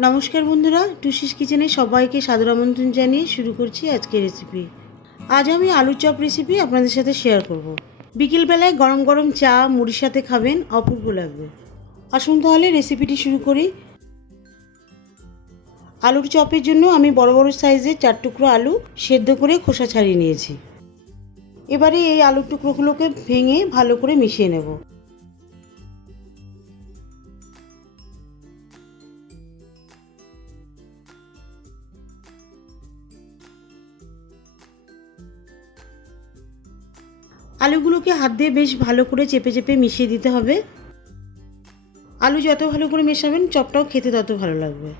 নমস্কার বন্ধুরা, টুসিস কিচেনে সবাইকে সাদর আমন্ত্রণ জানিয়ে শুরু করছি আজকের রেসিপি আজ আমি আলুর চপ রেসিপি আপনাদের সাথে শেয়ার করব। বিকেলবেলায় গরম গরম চা মুড়ির সাথে খাবেন অপূর্ব লাগবে। আসুন তাহলে রেসিপিটি শুরু করি। আলুর চপের জন্য আমি বড় বড় সাইজের চার টুকরো আলু সেদ্ধ করে খোসা ছাড়িয়ে নিয়েছি। এবারে এই আলুর টুকরোগুলোকে ভেঙে ভালো করে মিশিয়ে নেব। আলুগুলোকে হাত দিয়ে বেশ ভালো করে চেপে চেপে মিশিয়ে দিতে হবে। আলু যত ভালো করে মেশাবেন, চপটাও খেতে তত ভালো লাগবে।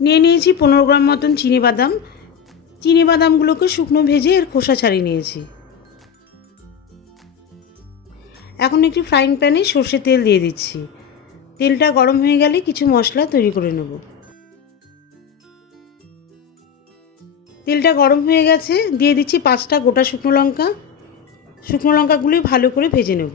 নিয়ে নিয়েছি পনেরো গ্রাম মতন চিনি বাদাম। চিনি বাদামগুলোকে শুকনো ভেজে এর খোসা ছাড়িয়ে নিয়েছি। এখন একটি ফ্রাইং প্যানে সর্ষে তেল দিয়ে দিচ্ছি। তেলটা গরম হয়ে গেলে কিছু মশলা তৈরি করে নেব। তেলটা গরম হয়ে গেছে, দিয়ে দিচ্ছি পাঁচটা গোটা শুকনো লঙ্কা। শুকনো লঙ্কাগুলি ভালো করে ভেজে নেব।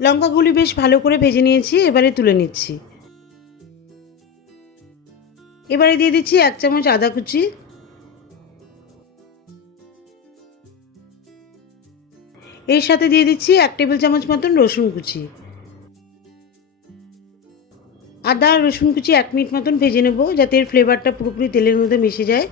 লঙ্কাগুলি বেশ ভালো করে ভেজে নিয়েছি, এবারে তুলে নিচ্ছি। এবারে দিয়ে দিচ্ছি এক চামচ আদা কুচি। এর সাথে দিয়ে দিচ্ছি এক টেবিল চামচ মতন রসুন কুচি। আদা আর রসুন কুচি এক মিনিট মতন ভেজে নেব, যাতে এর ফ্লেভারটা পুরোপুরি তেলের মধ্যে মিশে যায়।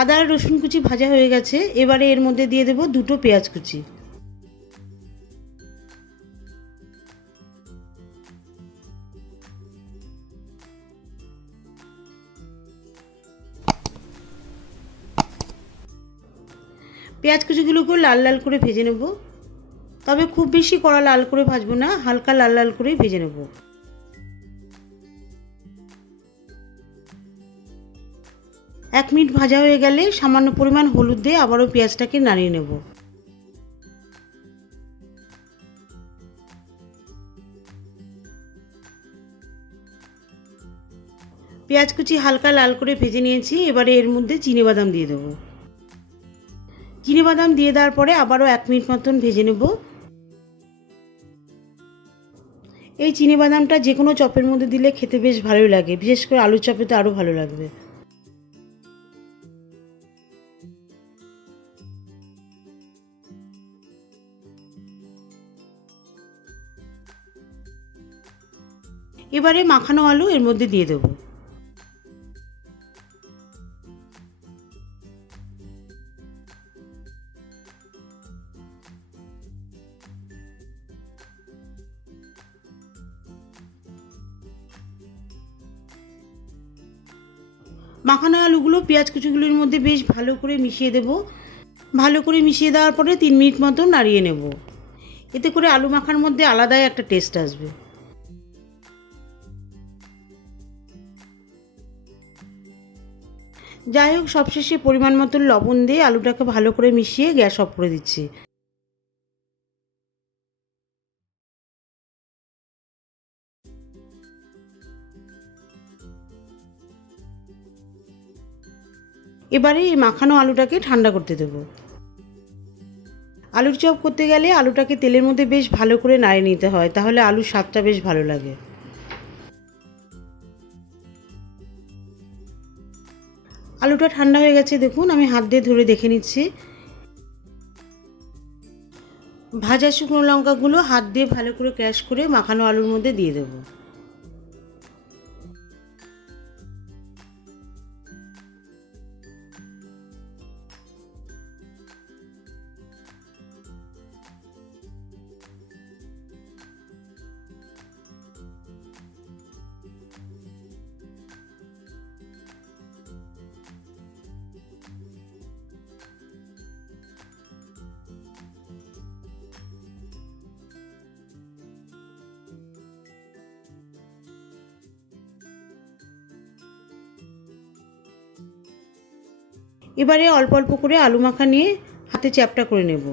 আদা আর রসুন কুচি ভাজা হয়ে গেছে। এবারে এর মধ্যে দিয়ে দেব দুটো পেঁয়াজ কুচি। পেঁয়াজ কুচিগুলোকেও লাল লাল করে ভেজে নেব। তবে খুব বেশি কড়া লাল করে ভাজবো না, হালকা লাল লাল করেই ভেজে নেব। এক মিনিট ভাজা হয়ে গেলে সামান্য পরিমাণ হলুদ দিয়ে আবারও পেঁয়াজটাকে নাড়িয়ে নেব। পেঁয়াজ কুচি হালকা লাল করে ভেজে নিয়েছি, এবারে এর মধ্যে বাদাম দিয়ে দেবো। বাদাম দিয়ে দেওয়ার পরে আবারও এক মিনিট মতন ভেজে নেব। এই বাদামটা যে কোনো চপের মধ্যে দিলে খেতে বেশ ভালোই লাগে, বিশেষ করে আলুর চপে তো আরও ভালো লাগবে। এবারে মাখানো আলু এর মধ্যে দিয়ে দেবো। মাখানো আলুগুলো পেঁয়াজ কুচিগুলোর মধ্যে বেশ ভালো করে মিশিয়ে দেব। ভালো করে মিশিয়ে দেওয়ার পরে তিন মিনিট মতো নাড়িয়ে নেব। এতে করে আলু মাখার মধ্যে আলাদাই একটা টেস্ট আসবে। যাই হোক, সবশেষে পরিমাণ মতো লবণ দিয়ে আলুটাকে ভালো করে মিশিয়ে গ্যাস অফ করে দিচ্ছি। এবারে এই মাখানো আলুটাকে ঠান্ডা করতে দেবো। আলুর চপ করতে গেলে আলুটাকে তেলের মধ্যে বেশ ভালো করে নাড়িয়ে নিতে হয়, তাহলে আলুর স্বাদটা বেশ ভালো লাগে। আলুটা ঠান্ডা হয়ে গেছে, দেখুন, আমি হাত দিয়ে ধরে দেখে নিচ্ছি। ভাজা শুকনো লঙ্কাগুলো হাত দিয়ে ভালো করে ক্যাশ করে মাখানো আলুর মধ্যে দিয়ে দেবো। এবারে অল্প অল্প করে আলু মাখা নিয়ে হাতে চ্যাপটা করে নেব।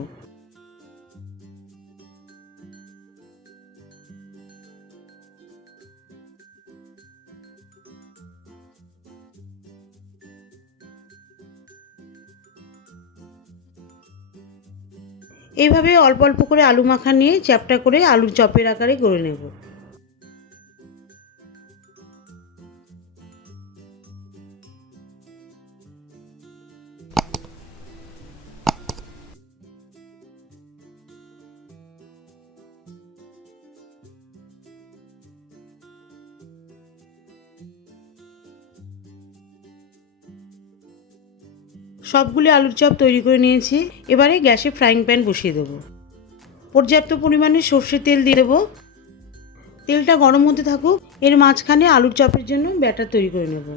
এইভাবে অল্প অল্প করে আলু মাখা নিয়ে চ্যাপটা করে আলুর চপের আকারে করে নেব। সবগুলি আলুর চপ তৈরি করে নিয়েছি। এবারে গ্যাসে ফ্রাইং প্যান বসিয়ে দেবো। পর্যাপ্ত পরিমাণে সর্ষের তেল দিয়ে দেবো। তেলটা গরম হতে থাকুক, এর মাঝখানে আলুর চপের জন্য ব্যাটার তৈরি করে নেব।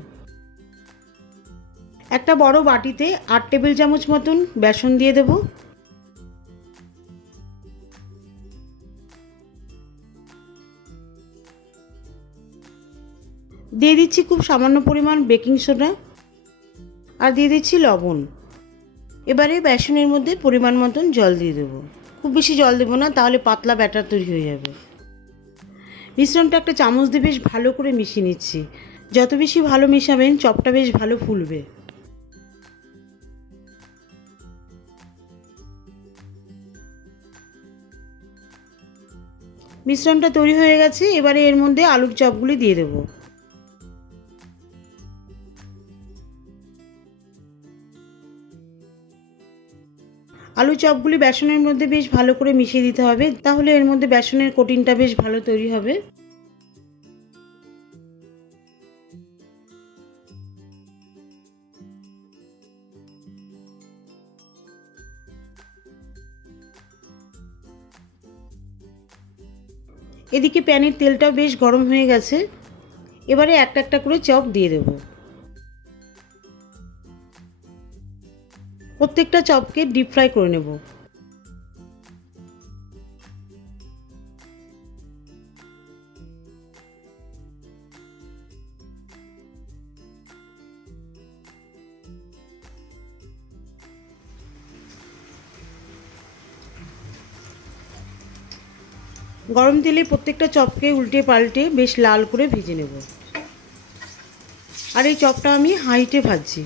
একটা বড় বাটিতে আট টেবিল চামচ মতন বেসন দিয়ে দেব। দিয়ে দিচ্ছি খুব সামান্য পরিমাণ বেকিং সোডা। আর দিয়ে দিচ্ছি লবণ। এবারে বেসনের মধ্যে পরিমাণ মতন জল দিয়ে দেবো। খুব বেশি জল দেবো না, তাহলে পাতলা ব্যাটার তৈরি হয়ে যাবে। মিশ্রণটা একটা চামচ দিয়ে বেশ ভালো করে মিশিয়ে নিচ্ছি। যত বেশি ভালো মেশাবেন, চপটা বেশ ভালো ফুলবে। মিশ্রণটা তৈরি হয়ে গেছে, এবারে এর মধ্যে আলুর চপগুলি দিয়ে দেবো। আলু চপগুলি বেসনের মধ্যে বেশ ভালো করে মিশিয়ে দিতে হবে। তাহলে এর মধ্যে বেসনের কোটিনটা বেশ ভালো তৈরি হবে। এদিকে প্যানের তেলটাও বেশ গরম হয়ে গেছে। এবারে একটা একটা করে চপ দিয়ে দেবো। প্রত্যেকটা চপকে ডিপ ফ্রাই করে নেব। গরম তেলে প্রত্যেকটা চপকে উল্টে পাল্টে বেশ লাল করে ভেজে নেব। আর এই চপটা আমি হাইটে ভাজছি।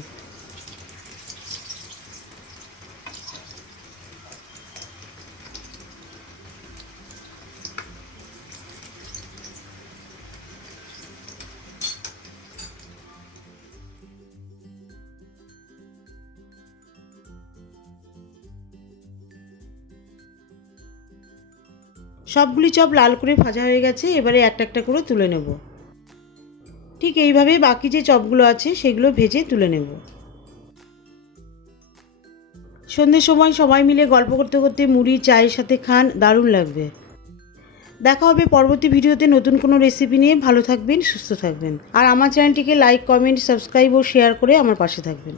সবগুলি চপ লাল করে ভাজা হয়ে গেছে, এবারে একটা একটা করে তুলে নেব। ঠিক এইভাবে বাকি যে চপগুলো আছে, সেগুলো ভেজে তুলে নেব। সন্ধ্যের সময় সবাই মিলে গল্প করতে করতে মুড়ি, চায়ের সাথে খান, দারুণ লাগবে। দেখা হবে পরবর্তী ভিডিওতে নতুন কোনো রেসিপি নিয়ে। ভালো থাকবেন, সুস্থ থাকবেন। আর আমার চ্যানেলটিকে লাইক কমেন্ট সাবস্ক্রাইব ও শেয়ার করে আমার পাশে থাকবেন।